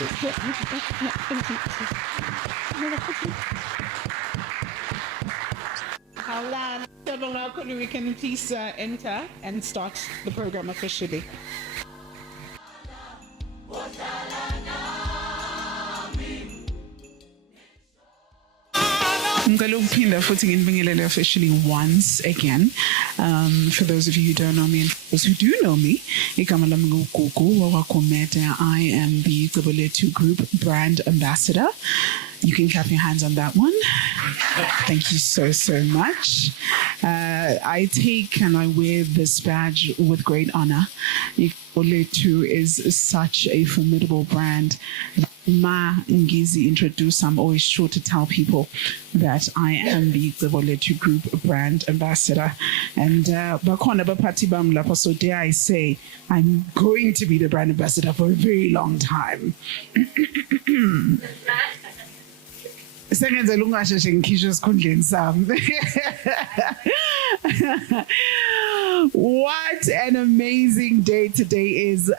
We can please enter and start the program officially. Ngicela ukuphinda futhi nginibingelele officially once again. For those of you who don't know me and those who do know me, igama lami nguGugu Wawakomete. I am the Xibolethu Group brand ambassador. You can clap your hands on that one. Thank you so much. I take and I wear this badge with great honor. Xibolethu is such a formidable brand. Ma Ngizi introduce, I'm always sure to tell people that I am the Xibolethu Group brand ambassador. And bakhona baphathi bami lapha, so dare I say, I'm going to be the brand ambassador for a very long time. Sengenzela ungasheshe ngikhishwe esikhundleni sami. What an amazing day today is.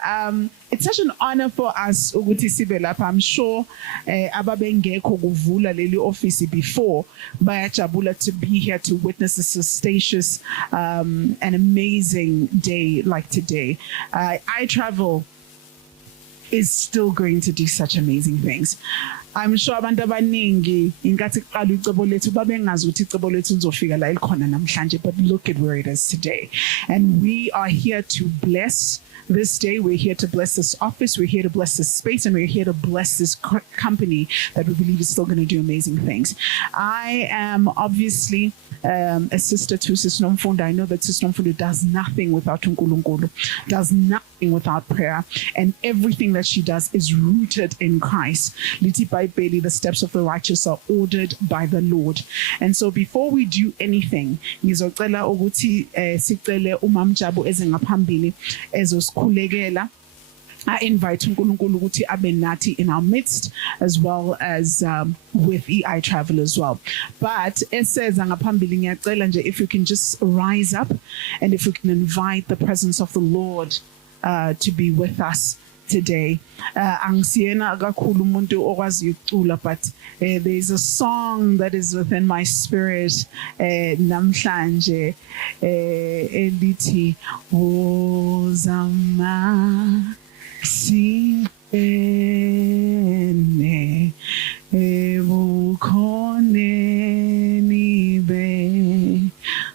It's such an honor for us ukuthi sibe lapha. I'm sure ababengekho kuvula leli office before bayajabula to be here to witness this auspicious an amazing day like today. I travel is still going to do such amazing things. I'm sure abantu abaningi ingathi kuqala uCibolethu babengazi ukuthi iCibolethu uzofika la elikhona namhlanje, but look at where it is today. And we are here to bless this day. We're here to bless this office. We're here to bless this space, and we're here to bless this company that we believe is still going to do amazing things. I am obviously a sister to Sister Nomfundo. I know that Sister Nomfundo does nothing without uNkulunkulu, does nothing without prayer, and everything that she does is rooted in Christ. Lithi iBhayibheli, the steps of the righteous are ordered by the Lord. And so before we do anything, ngizocela ukuthi sicele uMamJabu eze ngaphambili ezosikhulekela. I invite uNkulunkulu ukuthi abe nathi in our midst, as well as with EI Travel as well. But eseza ngaphambili ngiyacela nje if you can just rise up, and if we can invite the presence of the Lord to be with us today. Angisiyena kakhulu umuntu okwazi ukucula, but there's a song that is within my spirit namhlanje elithi wozama singene ebukhone nibe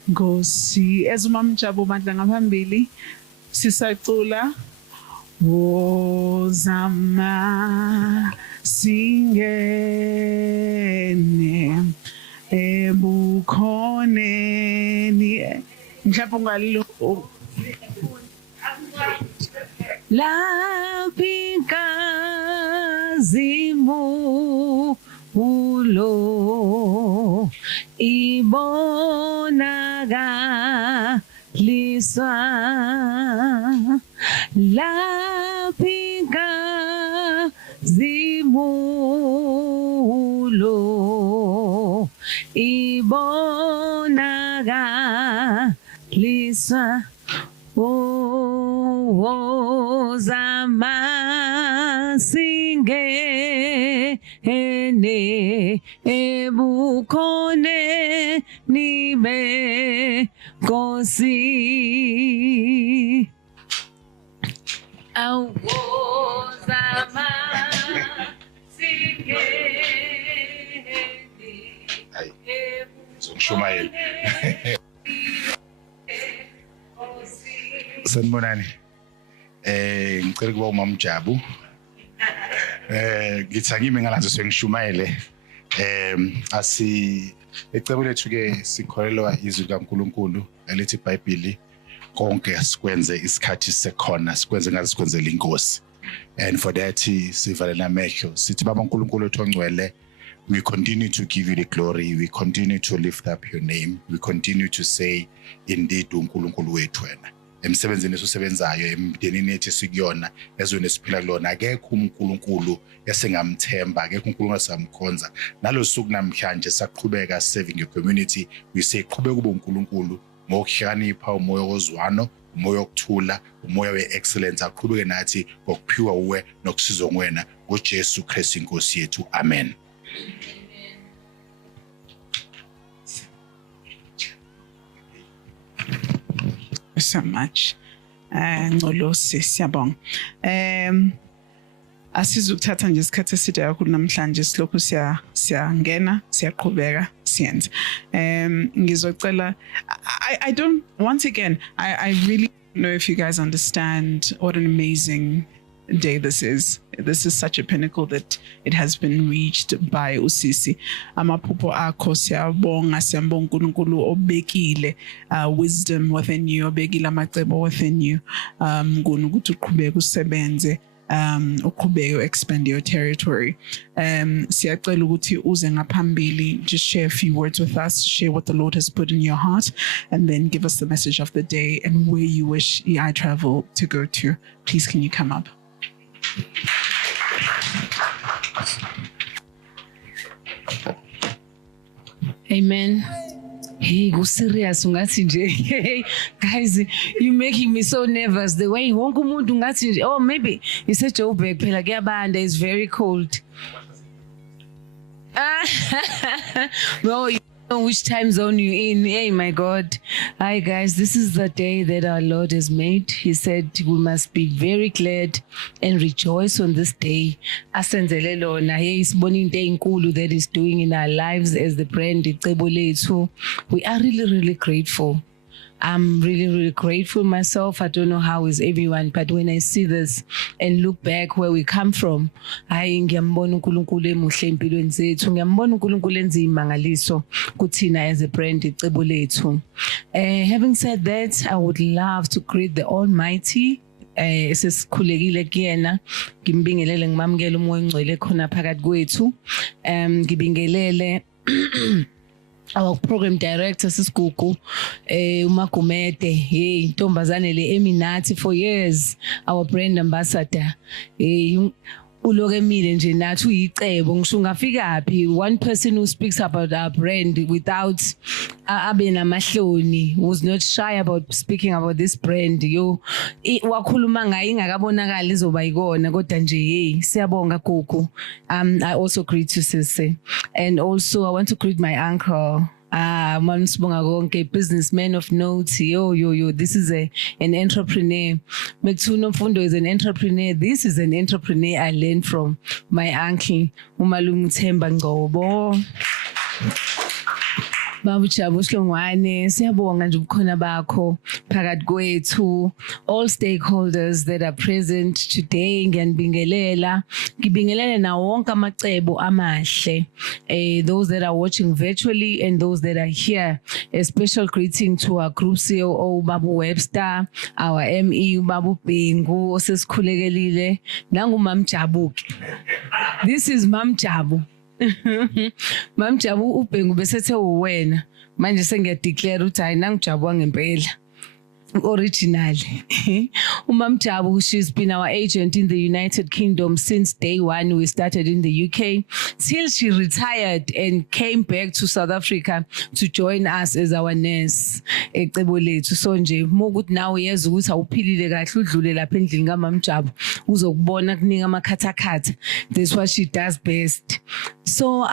Nkosi. As uMamJabu bandla ngaphambili sisacula wozama singene ebukhone ni mhlawumbe ungalilo lapika zimu ulo ibonaga lisa lapika zimulo ibonaga lisa wozama singene ebukhone nibe Nkosi. Awozama singene Shumayeli. Sanibonani. Ngicela kuba uMamJabu. Ngithi angime ngalanzo sengishumayele. Xibolethu ke sikholelwa izwi kaNkulunkulu elithi iBhayibheli konke sikwenze isikhathi sekhona, sikwenze ngathi sikwenzele inkosi. And for that sivalela amehlo sithi Baba uNkulunkulu wethu ongcwele, we continue to give you the glory, we continue to lift up your name, we continue to say indeed uNkulunkulu wethu wena. Emsebenzini esisebenzayo emdenini ethu sikuyona ezweni esiphila kulona akekho uNkulunkulu esengamthemba, akekho uNkulunkulu esamkhonza. Nalosuku namhlanje saqhubeka serving your community. We say qhubeka kube uNkulunkulu mokuhlakanipha, umoya wozwano, umoya wokuthula, umoya we-excellence aqhubeke nathi ngokuphiwa uwe nokusizwa nguwena ngoJesu Kristu inkosi yethu. Amen. So much. Ngolosi siyabonga. Asizukuthatha nje isikhathi eside kakhulu namhlanje silokhu siyangena siyaqhubeka siyenza. Ngizocela I don't, once again I really don't know if you guys understand what an amazing day this is. This is such a pinnacle that it has been reached by Usisi. Amaphupho akho siyabonga uNkulunkulu obekile wisdom within you, obekile amacebo within you. Ngona ukuthi uqhubeke usebenze uqhubeke expand your territory. Siyacela ukuthi uze ngaphambili, just share a few words with us, share what the Lord has put in your heart, and then give us the message of the day and where you wish iTravel to go to. Please, can you come up? Amen. Hey, go serious ungathi nje. Hey, guys, you making me so nervous. The way wonke umuntu ungathi nje, oh maybe iseJoburg phela kuyabanda, it's very cold. No, you know which time zone you in. Hey, my God. Hi, guys. This is the day that our Lord has made. He said we must be very glad and rejoice on this day. Asenzele lona. Hey, isibone into enkulu that is doing in our lives as the brand Icebo Lethu. We are really, really grateful. I'm really, really grateful myself. I don't know how is everyone, but when I see this and look back where we come from, ngiyambona uNkulunkulu emuhle empilweni zethu, ngiyambona uNkulunkulu enza imangaliso kuthina as a brand Icebo Lethu. Having said that, I would love to greet the Almighty. Sesikhulekile kuyena, ngimbingelele ngimamukele umoya ongcwele khona phakathi kwethu. Ngibingelele our program director Sisigugu uMagumede, hey intombazane le eminathi for years, our brand ambassador. Uloke emile nje nathi uyicebo, ngisho ungafika phi, one person who speaks about our brand without abe namahloni, was not shy about speaking about this brand. Yo wakhuluma ngayo ingakabonakala izoba yikona, kodwa nje hey siyabonga Gugu. I also greet you Sisi, and also I want to greet my uncle. Manisibonga konke, businessman of note. Yo, this is an entrepreneur. Mekuthuno Mfundo is an entrepreneur. This is an entrepreneur I learned from my uncle uMalungu Themba Ngobo. Babu Jabu Shlongwane, siyabonga nje ubukhona bakho phakathi kwethu. All stakeholders that are present today, ngiyabingelela na wonke amacebo amahle. Those that are watching virtually and those that are here. A special greeting to our group COO Babu Webster, our ME Babu Bhengu osesikhulekile, nangu Mam Jabu. This is Mam Jabu. Mam Jabu uBhengu besethe uwena manje sengiyadeclare ukuthi hayi nangiJabu ngempela original. Umam Jabu, she's been our agent in the United Kingdom since day one. We started in the UK till she retired and came back to South Africa to join us as our nurse Icebo Lethu. So nje mokuthi nawe yeza ukuthi awuphilile kahle udlule lapha endlini kaMam Jabu uzokubona kuninga amakhathakhatha. That's what she does best. So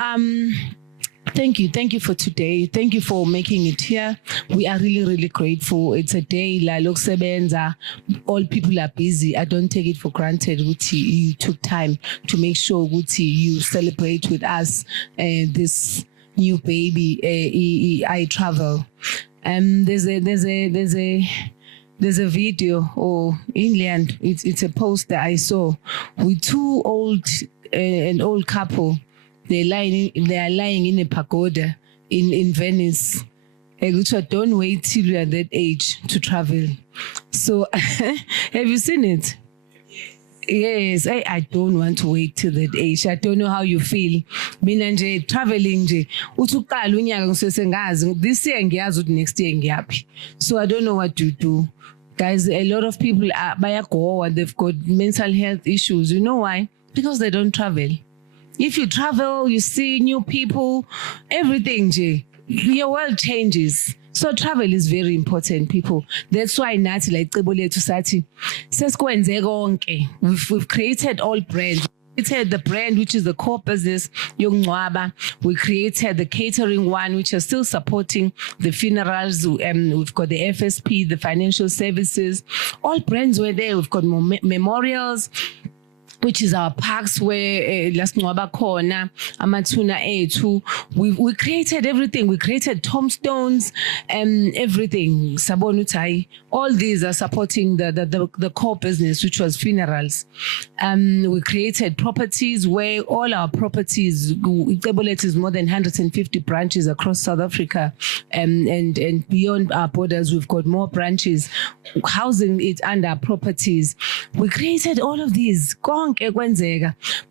thank you for today. Thank you for making it here. We are really, really grateful. It's a day la lokusebenza. All people are busy. I don't take it for granted ukuthi you took time to make sure ukuthi you celebrate with us this new baby iTravel. There's a video or inland. It's a post that I saw with an old couple. They are lying in a pagoda in Venice. Don't wait till you are that age to travel. So have you seen it? Yes, I don't want to wait till that age. I don't know how you feel. Mina nje traveling nje uthi uqala unyaka ngisesengazi this year ngiyazi ukuthi next year ngiyaphi. So I don't know what to do. Guys, a lot of people bayagowa, they've got mental health issues. You know why? Because they don't travel. If you travel, you see new people, everything, your world changes. So travel is very important, people. That's why nathi like cebo lethu sathi sesikwenze konke. We've created all brands. We created the brand, which is the core business, Yongwaba. We created the catering one, which is still supporting the funerals. We've got the FSP, the financial services. All brands were there. We've got memorials, which is our parks where lasingcwaba khona amathuna ethu. We created everything. We created tombstones and everything. Sabona uthi hayi, all these are supporting the core business, which was funerals. We created properties where all our properties, Icebo Lethu is more than 150 branches across South Africa, and beyond our borders, we've got more branches housing it under properties. We created all of these.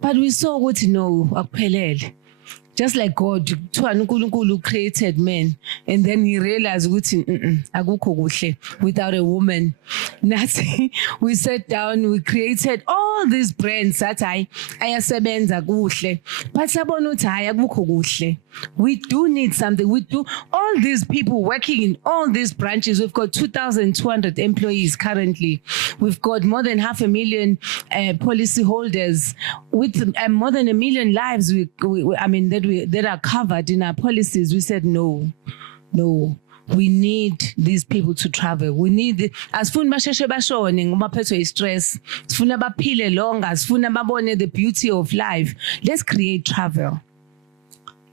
But we saw what no akuphelele. Just like God, uNkulunkulu created man, and then he realized akukho kuhle without a woman. Nathi, we sat down, we created all these brands that ayasebenza kuhle. But sabona uthi hayi akukho kuhle. We do need something. We do all these people working in all these branches. We've got 2,200 employees currently. We've got more than 500,000 policy holders with more than 1 million lives. That are covered in our policies. We said no. We need these people to travel. We need asifuna basheshe bashone ngoba phethwe stress. Sifuna baphile longer. Sifuna babone the beauty of life. Let's create travel.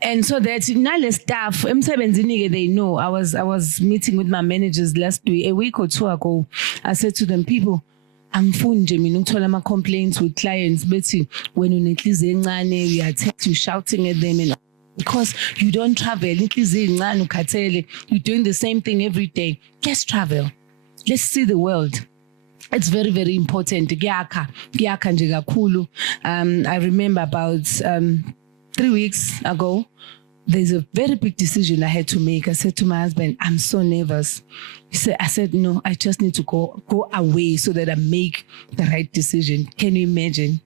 And so that nale staff, emsebenzini they know. I was meeting with my managers a week or two ago. I said to them, people, angifuni nje mina ukuthola ama complaints with clients bethi when unenhliziyo encane we are you shouting at them, and because you don't travel, inhliziyo encane ukhathele, you're doing the same thing every day. Let's travel. Let's see the world. It's very, very important. Kuyakha nje kakhulu. I remember about 3 weeks ago, there's a very big decision I had to make. I said to my husband, I'm so nervous. I said, no, I just need to go away so that I make the right decision. Can you imagine?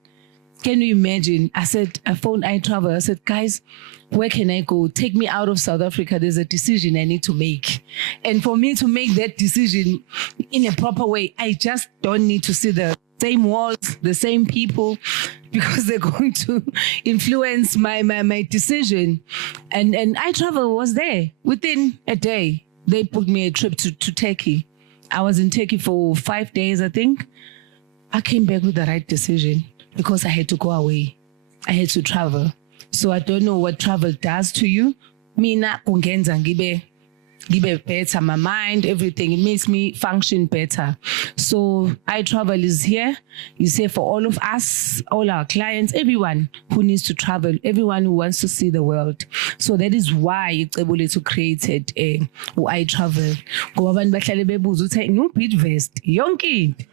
I said, I phoned iTravel. I said, guys, where can I go? Take me out of South Africa. There's a decision I need to make. And for me to make that decision in a proper way, I just don't need to see the same walls, the same people, because they're going to influence my decision. And iTravel was there. Within a day, they booked me a trip to Turkey. I was in Turkey for 5 days, I think. I came back with the right decision because I had to go away. I had to travel. So I don't know what travel does to you. Mina kungenza ngibe better, my mind, everything. It makes me function better. So iTravel is here for all of us, all our clients, everyone who needs to travel, everyone who wants to see the world. So that is why Icebo Lethu created iTravel. Ngoba abantu bahlale bebuza uthi no Bidvest yonke into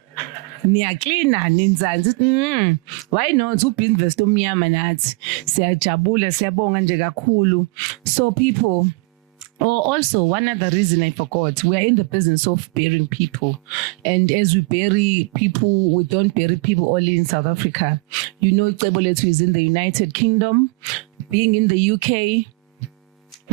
niyaklina ninzansi why not uBidvest omnyama nathi siyajabula siyabonga nje kakhulu. So people, also, one other reason I forgot, we are in the business of burying people. And as we bury people, we don't bury people only in South Africa. You know, Icebo Lethu is in the United Kingdom. Being in the UK,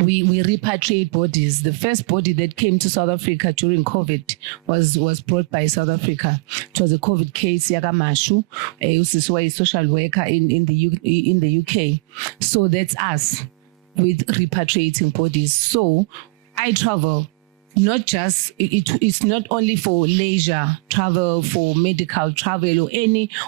we repatriate bodies. The first body that came to South Africa during COVID was brought by South Africa. It was a COVID case, Yagamashu, a social worker in the UK. So that's us, with repatriating bodies. So iTravel, not just it's not only for leisure travel, for medical travel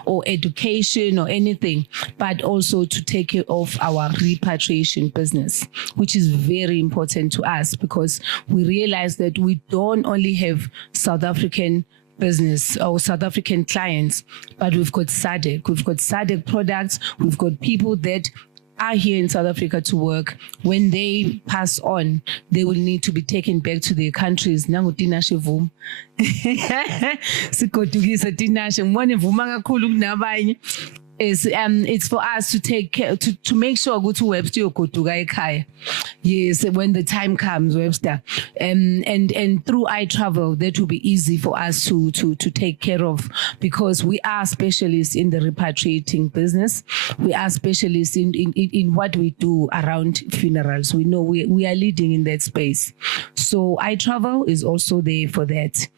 or education or anything, but also to take care of our repatriation business, which is very important to us because we realize that we don't only have South African business or South African clients, but we've got SADC products, we've got people that are here in South Africa to work. When they pass on, they will need to be taken back to their countries. Nangu Tinashe Vuma. Sigodukisa Tinashe. Mwone Vuma kakhulu kunabanye. is it's for us to take care to make sure go to Webster yogoduka ekhaya. Yes, when the time comes, Webster. And through iTravel, that will be easy for us to take care of, because we are specialists in the repatriating business. We are specialists in what we do around funerals. We know we are leading in that space. So iTravel is also there for that.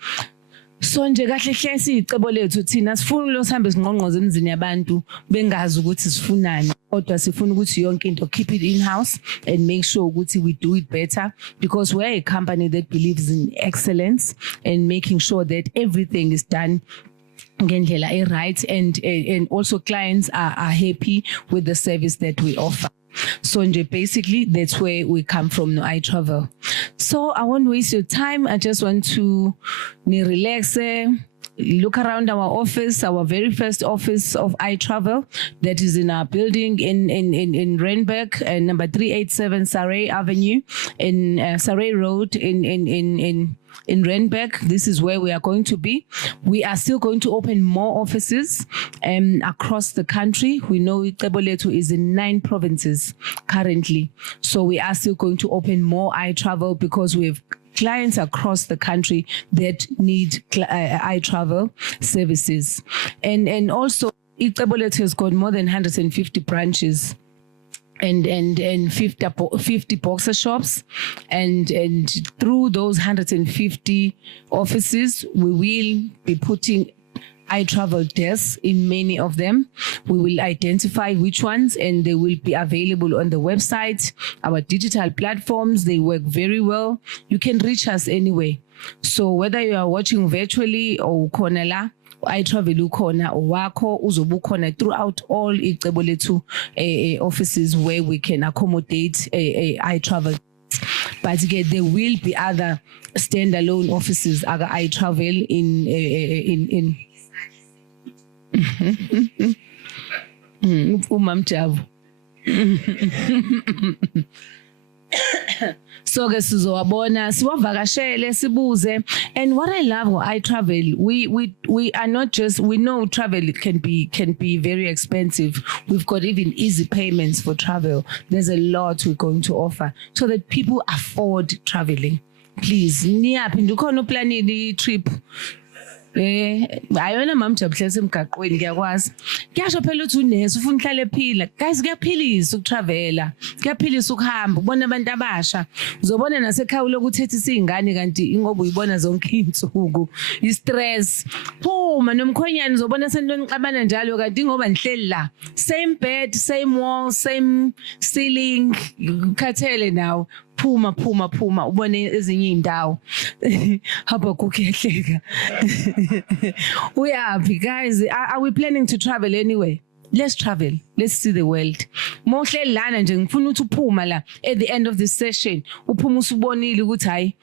So nje kahle hle sicebo lethu thina sifuna lo sihambe singqongqoza emizini yabantu bengazi ukuthi sifunani, kodwa sifuna ukuthi yonke into keep it in house and make sure ukuthi we do it better, because we're a company that believes in excellence and making sure that everything is done ngendlela right, and also clients are happy with the service that we offer. So basically that's where we come from, no iTravel. So I won't waste your time. I just want to relax, look around our office, our very first office of iTravel that is in our building in Randburg, number 387 Saray Avenue, in Saray Road in Randburg. This is where we are going to be. We are still going to open more offices across the country. We know Teboletu is in 9 provinces currently. So we are still going to open more iTravel because we have clients across the country that need iTravel services. And also, Teboletu has got more than 150 branches. And 50 boxer shops, and through those 150 offices, we will be putting iTravel desks in many of them. We will identify which ones, and they will be available on the website, our digital platforms. They work very well. You can reach us anyway. So whether you are watching virtually or Konela, iTravel ukhona owakho uzobe ukhona throughout all iCebolethu offices where we can accommodate iTravel. But again, there will be other standalone offices aga iTravel in umamjavu. So ke sizowabona siwavakashele sibuze. And what I love about iTravel, we are not just, we know travel can be very expensive. We've got even easy payments for travel. There's a lot we're going to offer so that people afford traveling. Please, niyaphi ukhona uplanini trip. Ayona mamjabuhle semgaqweni ngiyakwazi. Kuyasho phela uthi unesi ufuna uhlale ephila. Guys, kuyaphilisa ukutravela. Kuyaphilisa ukuhamba, ubona abantu abasha. Uzobona nasekhaya lokuthetha isingane kanti ingoba uyibona zonke izinsuku. I-stress. Phuma nomkhonyane uzobona sentweni xabana njalo kanti ingoba nihleli la. Same bed, same wall, same ceiling. Ukhathele nawo. Phuma ubone ezinye indawo. Haba kukehleka. We are happy, guys. Are we planning to travel anyway? Let's travel. Let's see the world. Mohle lana nje ngifuna ukuthi uphuma la at the end of this session. Uphuma usubonile ukuthi hayi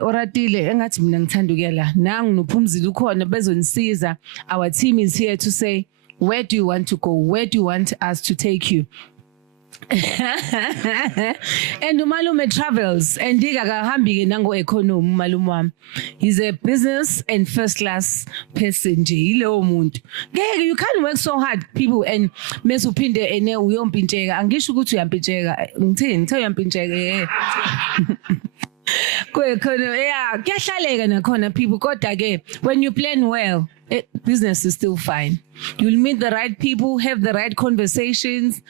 oratile engathi mina ngithanda ukuya la. Nangu nophumzile ukhona bezonisiza. Our team is here to say, where do you want to go? Where do you want us to take you? And umalume travels and akahambi ke nango economy umalume wami. He's a business and first class person nje yileyo muntu. Ngeke, you can't work so hard people and mase uphinde ene uyompintsheka. Angisho ukuthi uyampintsheka. Ngithini uyampintsheka. Yeah, kuyahlaleka nakhona people, kodwa ke when you plan well, business is still fine. You'll meet the right people, have the right conversations.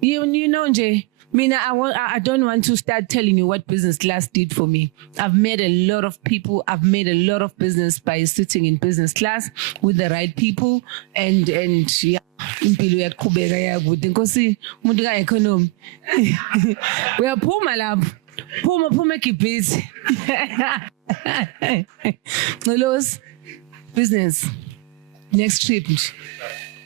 You know nje, mina I don't want to start telling you what business class did for me. I've met a lot of people. I've made a lot of business by sitting in business class with the right people, and yeah, impilo yaqhubeka yakude. Nkosi umuntu ka economy. Uyaphuma lapho. Phuma kibhizi. Ngelos business next trip.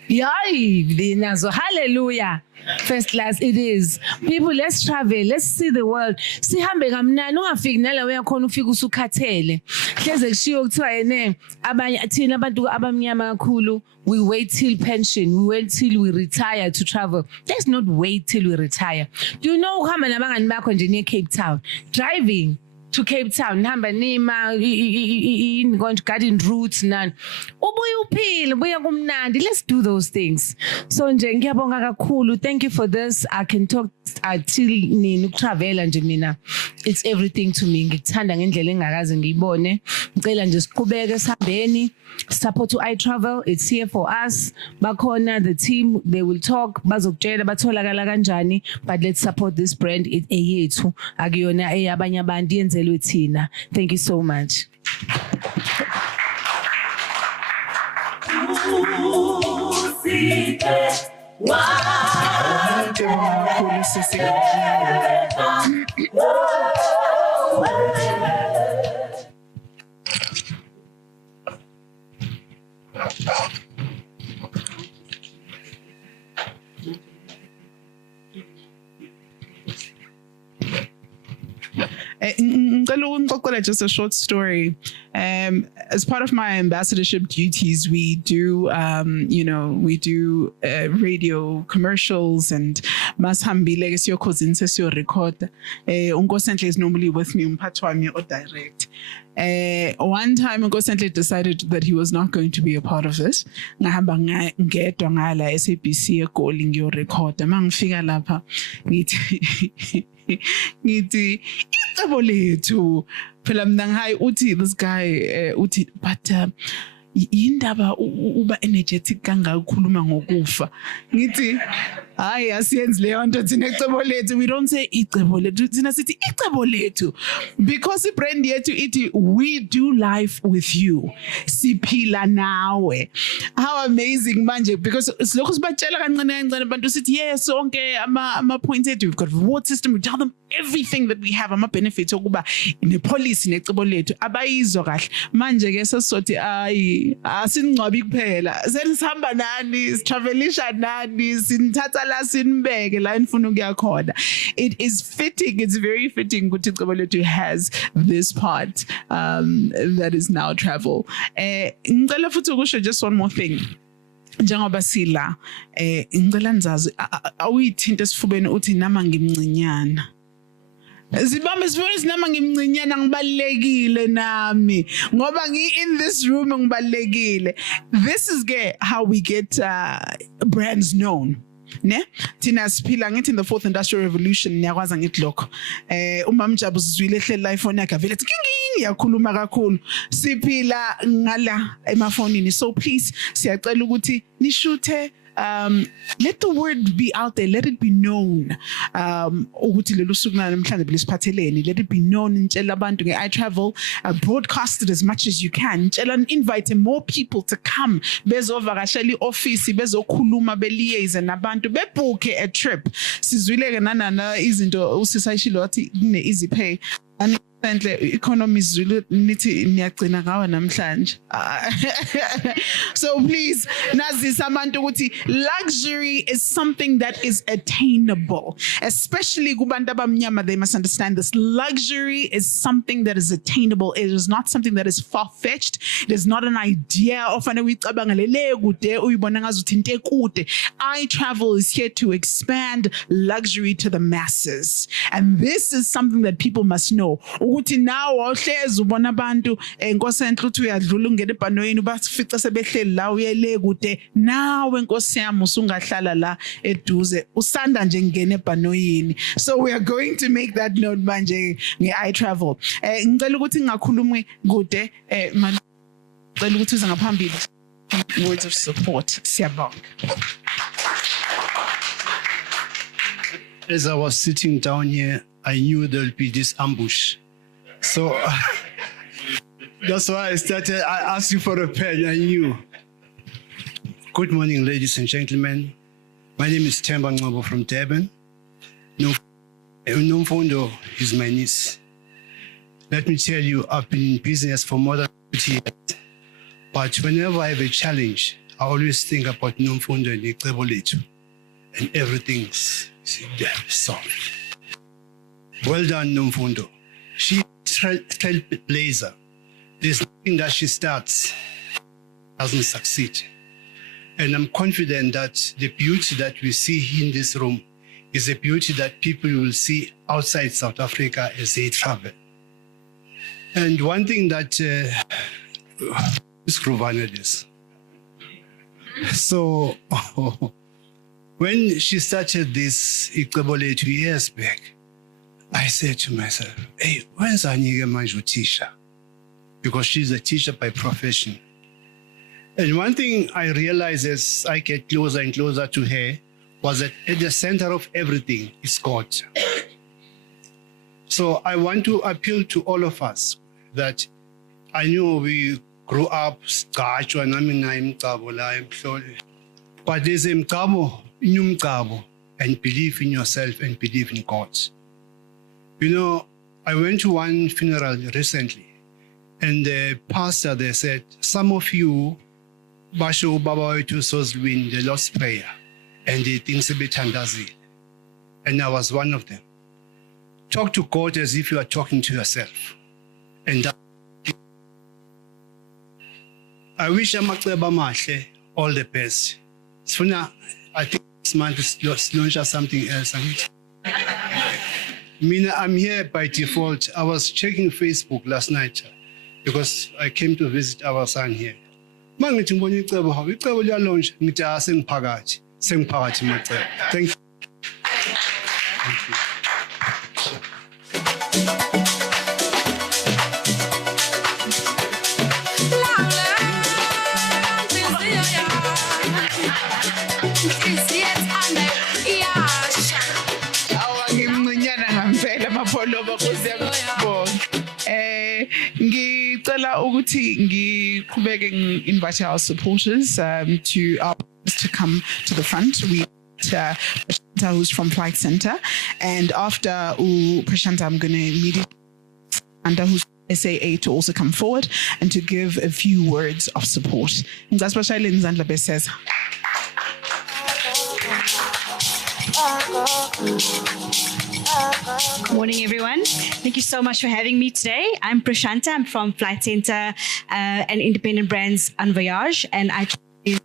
Yay, nazo hallelujah. First class it is. People, let's travel, let's see the world. Sihambe kamnandi ungafiki nala uyakhona ufika usukhathele. Hleze kushiyo kuthiwa yene abanye thina abantu abamnyama kakhulu, we wait till pension, we wait till we retire to travel. Let's not wait till we retire. Do you know uhamba nabangani bakho nje near Cape Town? Driving to Cape Town, nihamba nima going to garden routes nani. Ubuye uphile, ubuye kumnandi. Let's do those things. So nje ngiyabonga kakhulu. Thank you for this. I can talk until nini travel nje mina. It's everything to me. Ngikuthanda ngendlela engakaze ngiyibone. Ngicela nje siqhubeke sihambeni. Support to iTravel. It's here for us. Bakhona the team, they will talk. Bazokutshela batholakala kanjani, but let's support this brand. It eyethu akuyona eyabanye abantu yenzelwe thina. Thank you so much. Just a short story. As part of my ambassadorship duties, we do, radio commercials and Mashambi legacy your cousins as your record. Unko Sentle is normally with me, Mpatwami or direct. One time Unko Sentle decided that he was not going to be a part of this. Ngahamba ngedwa ngala SABC calling your record. Mangifika lapha ngithi icebo lethu phela mina ngihayi uthi this guy uthi but indaba uba energetic kangakhuluma ngokufa ngithi hayi asiyenzi leyo nto thina icebo lethu. We don't say icebo lethu, thina sithi icebo lethu, because ibrand yethu ithi we do life with you, siphila nawe. How amazing manje, because silokhu sibatshela kancane kancane abantu sithi yes sonke ama points ethu, we've got a reward system, we tell them everything that we have, ama benefits okuba ne policy necebo lethu abayizwa kahle. Manje ke sesizothi ayi asingcwabi kuphela, senisihamba nani, sitravelisha nani, sinithatha la sinibeke la nifuna ukuya khona. It is fitting, it's very fitting ukuthi icebo lethu has this part that is now travel. Ngicela futhi ukusho just one more thing. Njengoba sila ngicela nizazi awuyithinta esifubeni uthi nama ngimncinyana. Zibambe sifuna sinama ngimncinyana ngibalekile nami ngoba in this room ngibalekile. This is how we get brands known. Ne thina siphila ngithi in the fourth industrial revolution niyakwazi ngithi lokho umamjabu sizwile ehleli la iphone yakhe vele kingi yakhuluma kakhulu siphila ngala emafonini. So please siyacela ukuthi nishuthe let the word be out there, let it be known ukuthi lelo suku namhlanje belisiphatheleni, let it be known. Ngitshela abantu nge-iTravel, broadcast it as much as you can. Ngitshela invite more people to come bezovakashela i-office bezokhuluma beliaise nabantu bebooke a trip. Sizwile ke nanana izinto usisayishilo wathi kune easy pay and economy zulu nithi niyagcina ngawa namhlanje. So please nazisa abantu ukuthi luxury is something that is attainable, especially kubantu abamnyama. They must understand this. Luxury is something that is attainable. It is not something that is far-fetched. It is not an idea ofana uyicabangelele kude uyibona ngazuthi into ekude. iTravel is here to expand luxury to the masses, and this is something that people must know. Ukuthi nawe awuhlezi ubona abantu Nkosi enhle uthi uyadlula ungena ebhanoyini bafica sebehleli la uyele kude, nawe Nkosi yami usungahlala la eduze usanda nje ngena ebhanoyini. So we are going to make that note manje nge-iTravel. Ngicela ukuthi ngingakhulumi kude ngicela ukuthi uze ngaphambili words of support. Siyabonga. As I was sitting down here, I knew there would be this ambush. So that's why I asked you for a pen. I knew. Good morning, ladies and gentlemen. My name is Themba Ngcobo from Durban. Nomfundo is my niece. Let me tell you, I've been in business for more than 20 years. But whenever I have a challenge, I always think about Nomfundo and icebo lethu, and everything's solved. Well done, Nomfundo. She's a trailblazer. There's nothing that she starts doesn't succeed. And I'm confident that the beauty that we see in this room is a beauty that people will see outside South Africa as they travel. And one thing that is this. So when she started this Icebo 2 years back, I said to myself, hey, when's Anike manje teacher? Because she's a teacher by profession. And one thing I realized as I get closer and closer to her was that at the center of everything is God. So I want to appeal to all of us that I know we grew up, but there's a mkabo, and believe in yourself and believe in God. You know, I went to one funeral recently, and the pastor there said, some of you, basho baba wethu sozilwini, they lost prayer, and they think sebethandazile. And I was one of them. Talk to God as if you are talking to yourself. And that, I wish amacebo amahle all the best. Sifuna, I think this month is launch something else. Mina, I'm here by default. I was checking Facebook last night because I came to visit our son here. Mangithi ngibona icebo hawo icebo liyalaunch ngithi sengiphakathi macebo. Thank you. Thank you. Ngicela ukuthi ngiqhubeke invite our supporters to come to the front. We Prashanta, who's from Flight Center, and after Prashanta, I'm going to immediately and who's SAA to also come forward and to give a few words of support. That's what Shailin Zandlabe says. Morning, everyone. Thank you so much for having me today. I'm Prashanta. I'm from Flight Center and Independent Brands on Voyage, and I is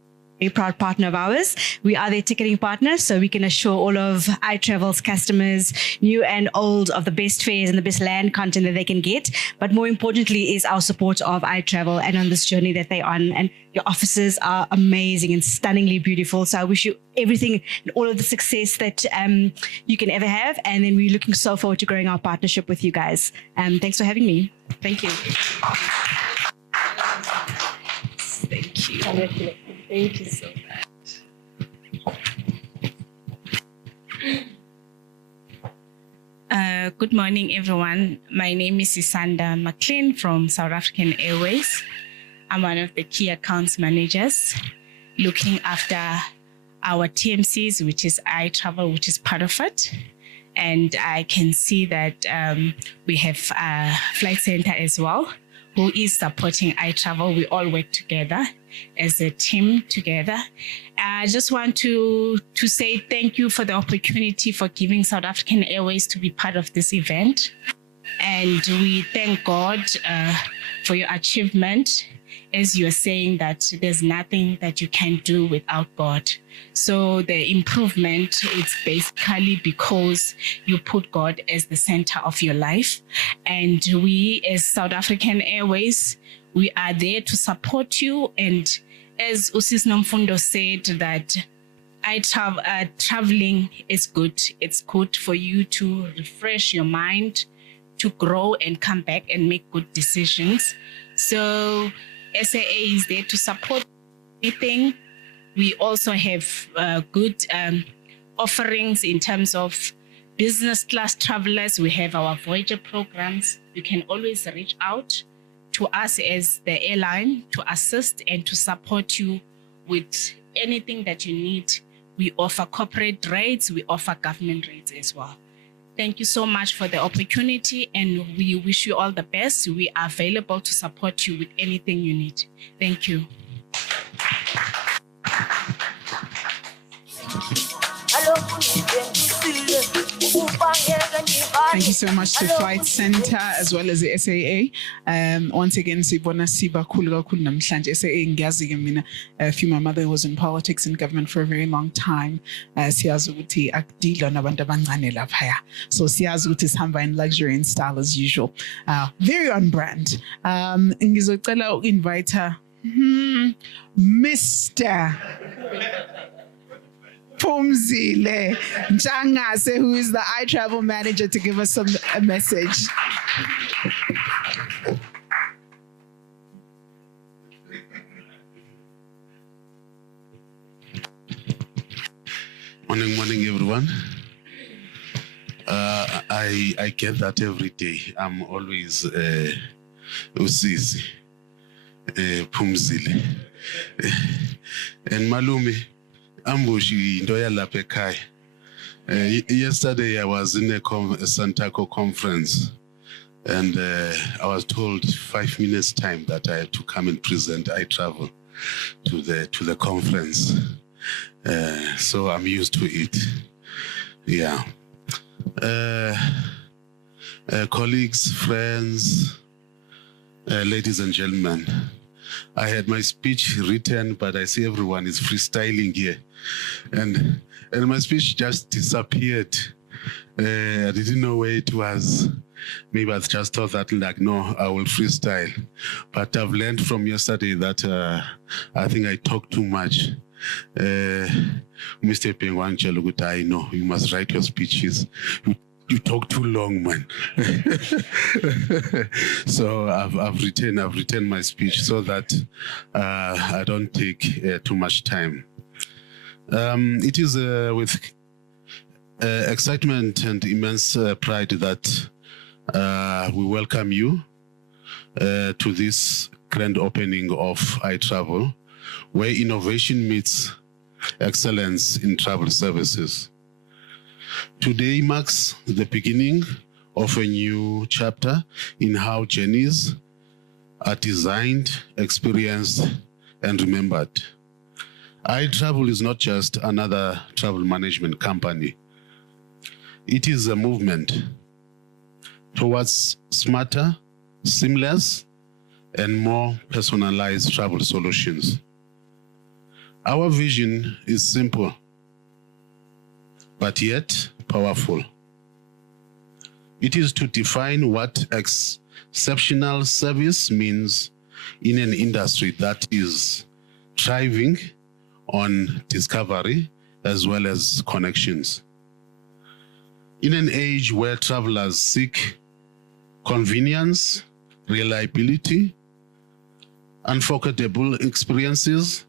a proud partner of ours. We are their ticketing partner, so we can assure all of iTravel's customers, new and old, of the best fares and the best land content that they can get. But more importantly is our support of iTravel and on this journey that they're on. And your offices are amazing and stunningly beautiful. So I wish you everything and all of the success that you can ever have. And then we're looking so forward to growing our partnership with you guys. Thanks for having me. Thank you. Thank you. Thank you so much. Good morning, everyone. My name is Isanda McLean from South African Airways. I'm one of the key accounts managers looking after our TMCs, which is iTravel, which is part of it. And I can see that we have Flight Center as well, who is supporting iTravel. We all work together as a team together. I just want to say thank you for the opportunity for giving South African Airways to be part of this event. And we thank God for your achievement, as you're saying that there's nothing that you can do without God. So the improvement is basically because you put God as the center of your life. And we, as South African Airways, we are there to support you. And as Usis Nomfundo said, that traveling is good. It's good for you to refresh your mind, to grow and come back and make good decisions. So SAA is there to support everything. We also have good offerings in terms of business class travelers. We have our Voyager programs. You can always reach out to us as the airline to assist and to support you with anything that you need. We offer corporate rates. We offer government rates as well. Thank you so much for the opportunity, and we wish you all the best. We are available to support you with anything you need. Thank you. Hello. Thank you so much to Flight Center as well as the SAA. Once again, sibona siba khulu kakhulu namhlanje. SAA ngiyazi ke mina, my mother was in politics and government for a very long time. Siyazi ukuthi akudilwa nabantu abancane laphaya. So siyazi ukuthi sihamba in luxury and style as usual. Very on brand. Ngizocela uku-invite her, Mr. Phumzile Ntshangase, who is the iTravel manager, to give us a message. Morning, everyone. I get that every day. I'm always Usisi, Phumzile, and Malumi. Ambushi Ndoya Lapekai. Yesterday I was in a Santaco conference, and I was told 5 minutes time that I had to come and present iTravel to the conference. So I'm used to it. Yeah. Colleagues, friends, ladies and gentlemen, I had my speech written, but I see everyone is freestyling here. And my speech just disappeared. I didn't know where it was. Maybe I just thought that, like, no, I will freestyle. But I've learned from yesterday that I think I talk too much. Mr. Pengwanchel, I know you must write your speeches. You talk too long, man. So I've written my speech so that I don't take too much time. It is with excitement and immense pride that we welcome you to this grand opening of iTravel, where innovation meets excellence in travel services. Today marks the beginning of a new chapter in how journeys are designed, experienced, and remembered. iTravel is not just another travel management company. It is a movement towards smarter, seamless, and more personalized travel solutions. Our vision is simple, but yet powerful. It is to define what exceptional service means in an industry that is thriving on discovery as well as connections. In an age where travelers seek convenience, reliability, unforgettable experiences,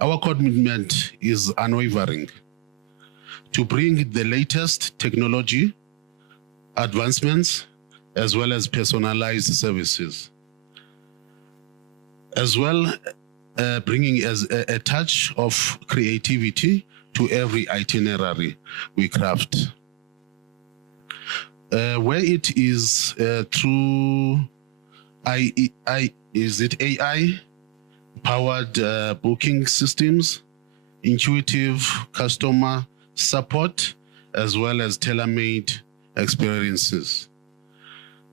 our commitment is unwavering to bring the latest technology, advancements, as well as personalized services, as well bringing as a touch of creativity to every itinerary we craft. Where it is through AI-powered booking systems, intuitive customer support, as well as tailor-made experiences.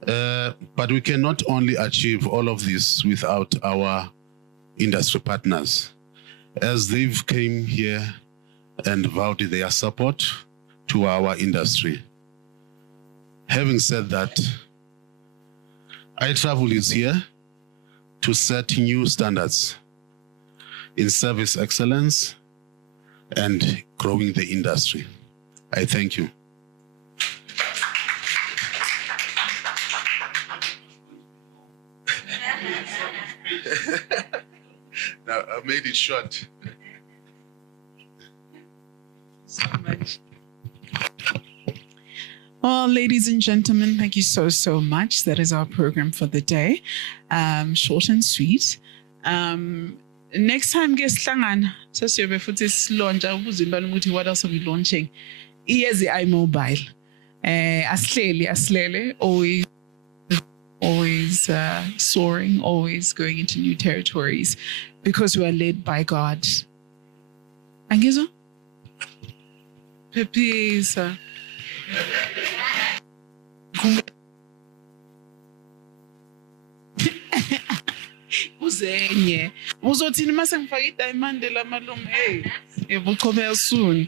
But we cannot only achieve all of this without our industry partners, as they've came here and vowed their support to our industry. Having said that, iTravel is here to set new standards in service excellence and growing the industry. I thank you. Now, I made it short. So much. Well, ladies and gentlemen, thank you so much. That is our program for the day. Short and sweet. Next time, ngesihlangana sesiyobe futhi silontsha ubuza intwana ukuthi what else are we launching? Iyezi iMobile. Asilele, always soaring, always going into new territories, because we are led by God. Angizwa? Pepisa. Uzenye. Uzothini mase ngifaka idiamond lamalungu? Hey, ebuqhubeka soon.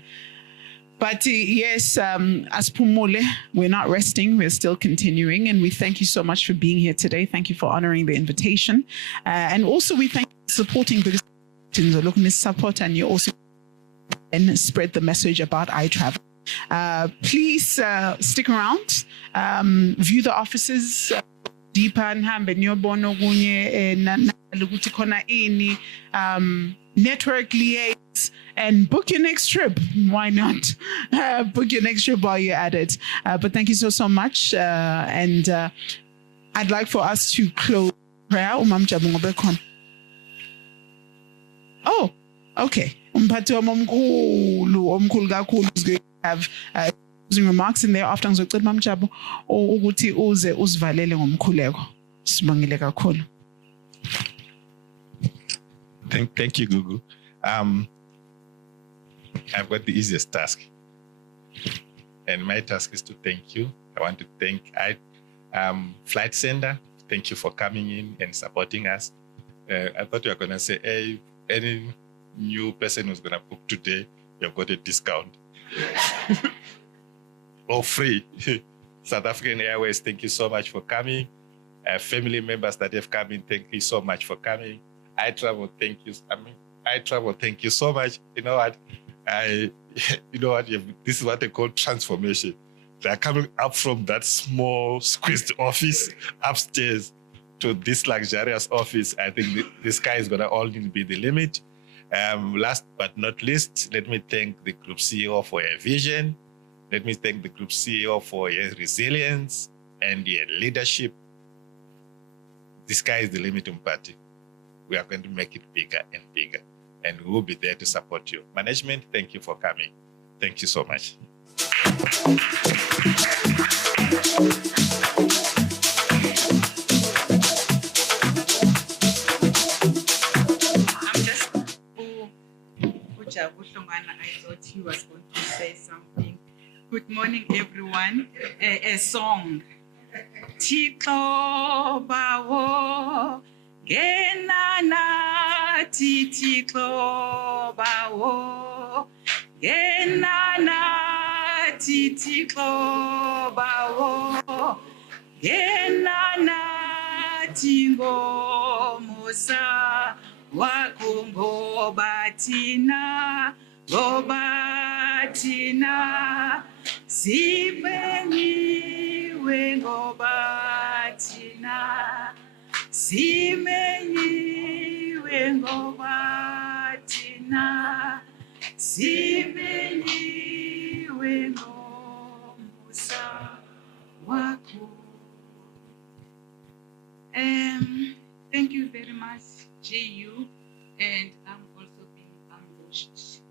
But yes, Aspumule, we're not resting. We're still continuing. And we thank you so much for being here today. Thank you for honoring the invitation. And also we thank you for supporting because looking support and you also and spread the message about iTravel. Please stick around, view the offices deeper and hambe niyobono kunye ukuthi khona ini network liaise and book your next trip. Why not? Book your next trip while you're at it. But thank you so much. And I'd like for us to close prayer. Oh, okay. Umphathi wami omkhulu kakhulu is going to have closing remarks in there after ngizocela mamjabu ukuthi uze usivalele ngomkhuleko. Sibongile kakhulu. Thank you, Gugu. I've got the easiest task. And my task is to thank you. I want to thank Flight Center. Thank you for coming in and supporting us. I thought you were going to say, hey, any new person who's going to book today, you've got a discount. Or free. South African Airways, thank you so much for coming. Family members that have come in, thank you so much for coming. iTravel, thank you. iTravel, thank you so much. You know what? This is what they call transformation. They're coming up from that small, squeezed office upstairs to this luxurious office. I think the sky is going to only be the limit. Last but not least, let me thank the Group CEO for your vision. Let me thank the Group CEO for your resilience and your leadership. The sky is the limit, Umpati. We are going to make it bigger and bigger, and we will be there to support you. Management, thank you for coming. Thank you so much. I thought he was going to say something. Good morning, everyone. A song. Tixo bawo, genana tixo bawo, genana tixo bawo, genana tingo musa wakungo batina. Gobatina, Simeniwe Gobatina, Simeniwe Gobatina, Simeniwe Gomusa Waku. Thank you very much, GU, and I'm also being ambushed.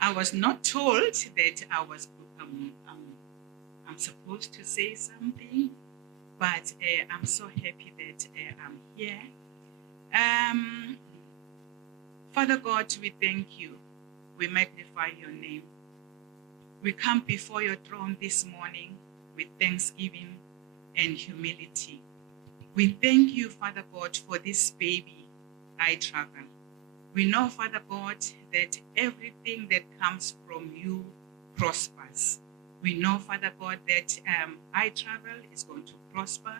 I was not told that I'm supposed to say something, but I'm so happy that I'm here. Father God, we thank you. We magnify your name. We come before your throne this morning with thanksgiving and humility. We thank you, Father God, for this baby, iTravel. We know, Father God, that everything that comes from you prospers. We know, Father God, that iTravel is going to prosper.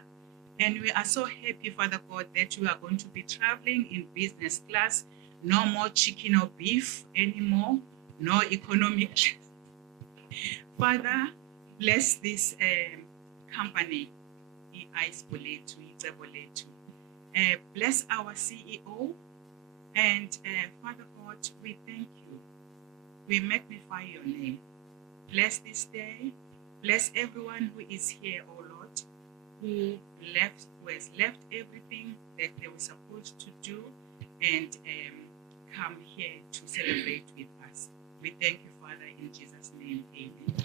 And we are so happy, Father God, that you are going to be traveling in business class. No more chicken or beef anymore. No economic class. Father, bless this company. Bless our CEO. And Father God, we thank you. We magnify your name. Bless this day. Bless everyone who is here, oh Lord, who has left everything that they were supposed to do and come here to celebrate with us. We thank you, Father, in Jesus' name. Amen.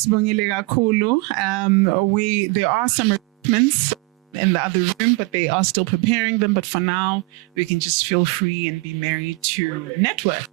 Sibongile kakhulu. There are some arrangements in the other room, but they are still preparing them. But for now, we can just feel free and be merry to network.